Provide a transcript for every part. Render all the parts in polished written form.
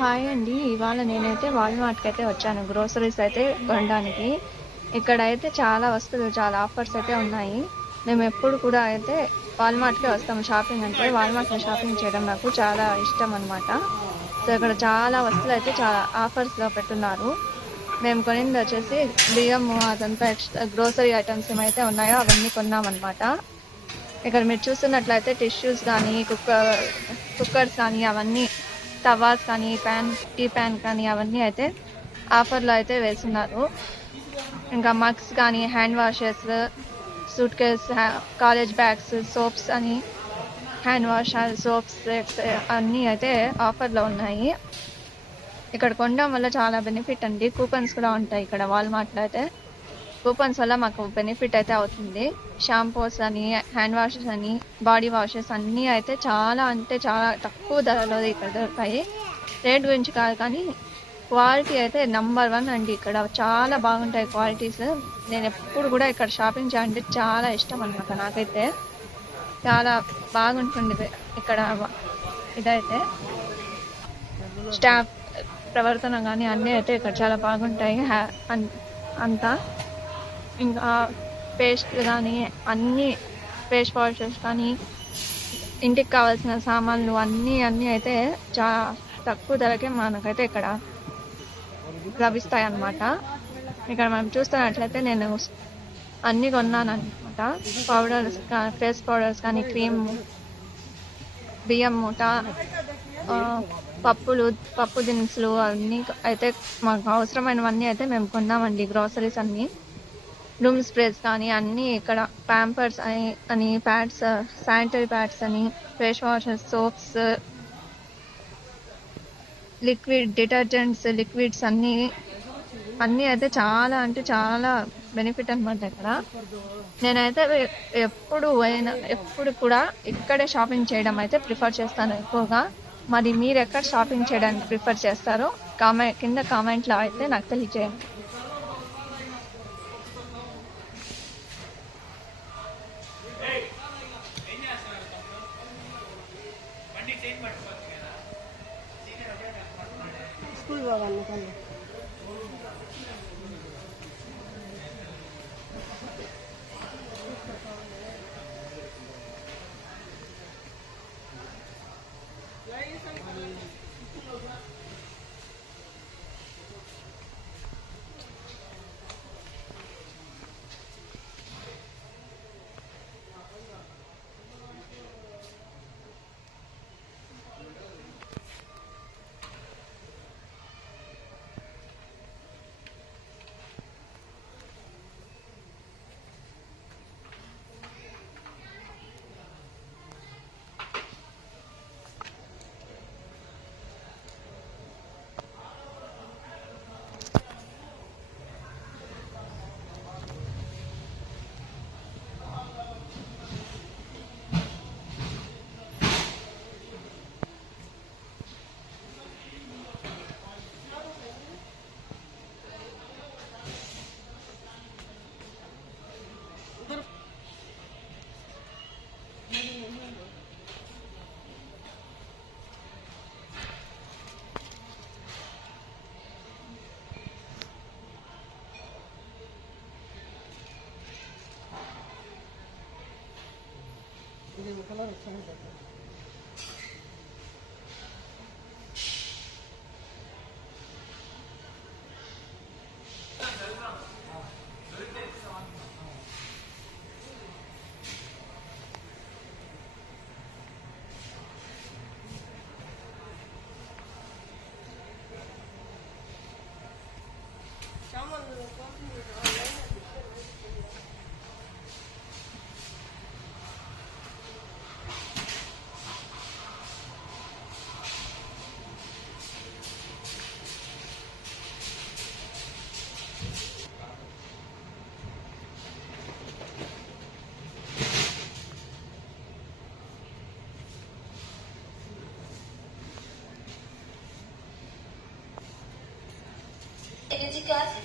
Hi అండి. ఇవాళ నేనైతే వాల్మార్ట్‌కి అయితే వచ్చాను. గ్రోసరీస్ అయితే కొనడానికి. ఇక్కడైతే చాలా వస్తువులు, చాలా ఆఫర్స్ అయితే ఉన్నాయి. మేము ఎప్పుడు కూడా అయితే వాల్మార్ట్‌కే వస్తాము షాపింగ్ అంటే. వాల్మార్ట్‌లో షాపింగ్ చేయడం నాకు చాలా ఇష్టం అన్నమాట. సో, ఇక్కడ చాలా వస్తువులు అయితే చాలా ఆఫర్స్‌లో పెట్టున్నారు. మేము కొనింది వచ్చేసి బియ్యము అదంతా ఎక్స్‌ట్రా గ్రోసరీ ఐటెమ్స్ ఏమైతే ఉన్నాయో అవన్నీ కొన్నామన్నమాట. ఇక్కడ మీరు చూస్తున్నట్లయితే టిష్యూస్ కానీ, కుక్కర్స్ కానీ అవన్నీ తవాస్ కానీ టీ ప్యాన్ కానీ అవన్నీ అయితే ఆఫర్లో అయితే వేస్తున్నారు. ఇంకా మగ్స్ కానీ hand washes, suit case, college bags, soaps అని హ్యాండ్ వాష్ సోప్స్ అన్నీ అయితే ఆఫర్లో ఉన్నాయి. ఇక్కడ కొనడం వల్ల చాలా బెనిఫిట్ అండి. కూపన్స్ కూడా ఉంటాయి ఇక్కడ వాల్మార్ట్లో అయితే. కూపన్స్ వల్ల మాకు బెనిఫిట్ అయితే అవుతుంది. షాంపూస్ అని, హ్యాండ్ వాషెస్ అని, బాడీ వాషెస్ అన్నీ అయితే చాలా అంటే చాలా తక్కువ ధరలో ఇక్కడ దొరుకుతాయి. రేట్ గురించి కాదు కానీ క్వాలిటీ అయితే నంబర్ 1 అండి. ఇక్కడ చాలా బాగుంటాయి క్వాలిటీస్. నేను ఎప్పుడు కూడా ఇక్కడ షాపింగ్ చేయాలంటే చాలా ఇష్టం అన్నమాట. నాకైతే చాలా బాగుంటుంది ఇక్కడ. ఇదైతే స్టాఫ్ ప్రవర్తన కానీ అన్నీ అయితే ఇక్కడ చాలా బాగుంటాయి. అంతా ఇంకా పేస్ట్లు కానీ అన్నీ ఫేస్ వాషెస్ కానీ ఇంటికి కావాల్సిన సామాన్లు అన్నీ అయితే చాలా తక్కువ ధరకే మనకైతే ఇక్కడ లభిస్తాయి అన్నమాట. ఇక్కడ మనం చూస్తున్నట్లయితే నేను అన్నీ కొన్నాను అనమాట. పౌడర్స్, ఫేస్ పౌడర్స్ కానీ, క్రీమ్, బియ్యం మూట, పప్పు దినుసులు అన్నీ అయితే మాకు అవసరమైనవన్నీ అయితే మేము కొన్నామండి. గ్రోసరీస్ అన్నీ, రూమ్ స్ప్రేస్ కానీ అన్నీ ఇక్కడ. ప్యాంపర్స్ అని ప్యాడ్స్, శానిటరీ ప్యాడ్స్ అని, face washes, soaps, liquid detergents, liquids అన్నీ అయితే చాలా అంటే చాలా బెనిఫిట్ అనమాట ఇక్కడ. నేనైతే ఎప్పుడు కూడా ఇక్కడే షాపింగ్ చేయడం అయితే ప్రిఫర్ చేస్తాను ఎక్కువగా. మరి మీరు ఎక్కడ షాపింగ్ చేయడానికి ప్రిఫర్ చేస్తారో కింద కామెంట్లో అయితే నాకు తెలియజేయండి. స్కూల్ పోవాలి పని. ఇది కలర్ వస్తుంది.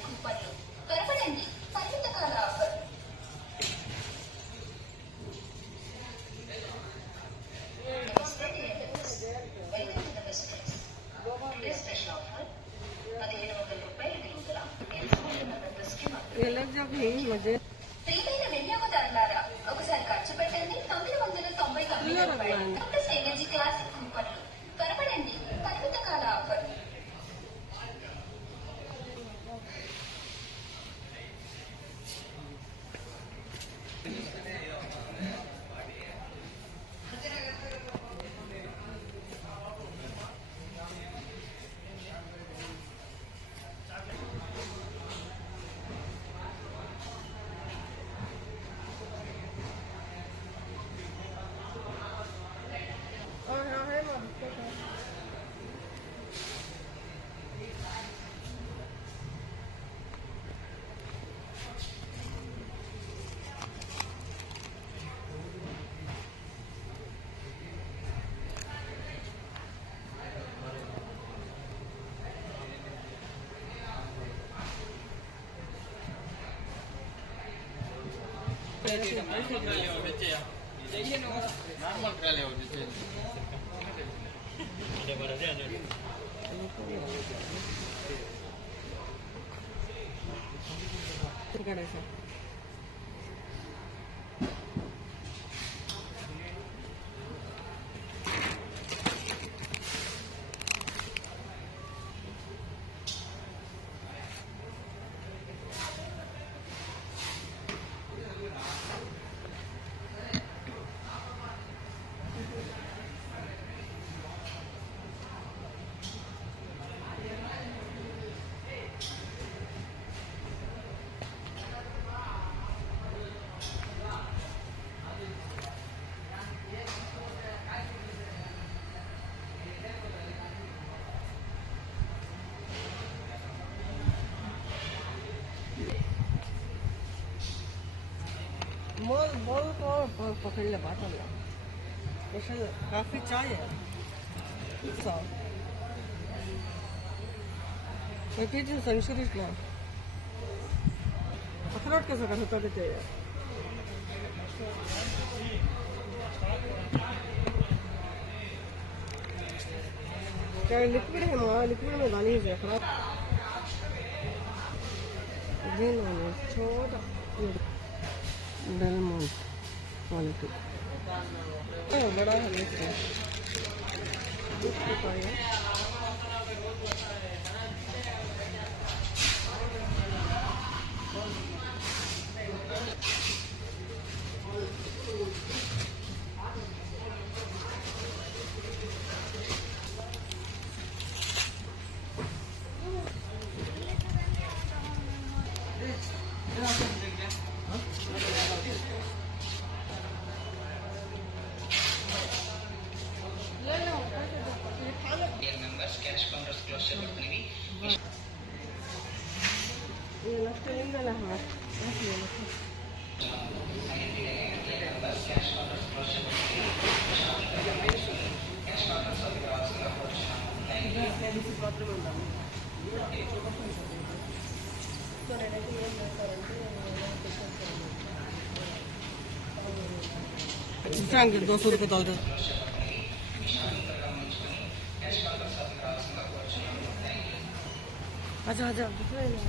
కూపన్లు త్వరపడండి, పరిమిత కాల offer. Welcome to the best place. अलग जब नहीं मुझे ప్రియమైన వినియోగదారులారా ఒకసారి ఖర్చు పెట్టండి 999 రూపాయలు స్టేనర్జీ క్లాసిక్ కూపన్లు త్వరపడండి పరిమిత కాల ఆఫర్ और हाँ है मत करायचं मोल को पकड़ ले बात हो गया वैसे काफी चाय है सौ मैं पीछे संशोधित ना अखरोट कैसे कर सकते थे क्या लिक्विड है माँ लिक्विड में डाली है अखरोट छोटा डेलमोंट क्वालिटी बड़ा है इसका फ्रैंक 200 रुपये डाल दे अच्छा अच्छा पहले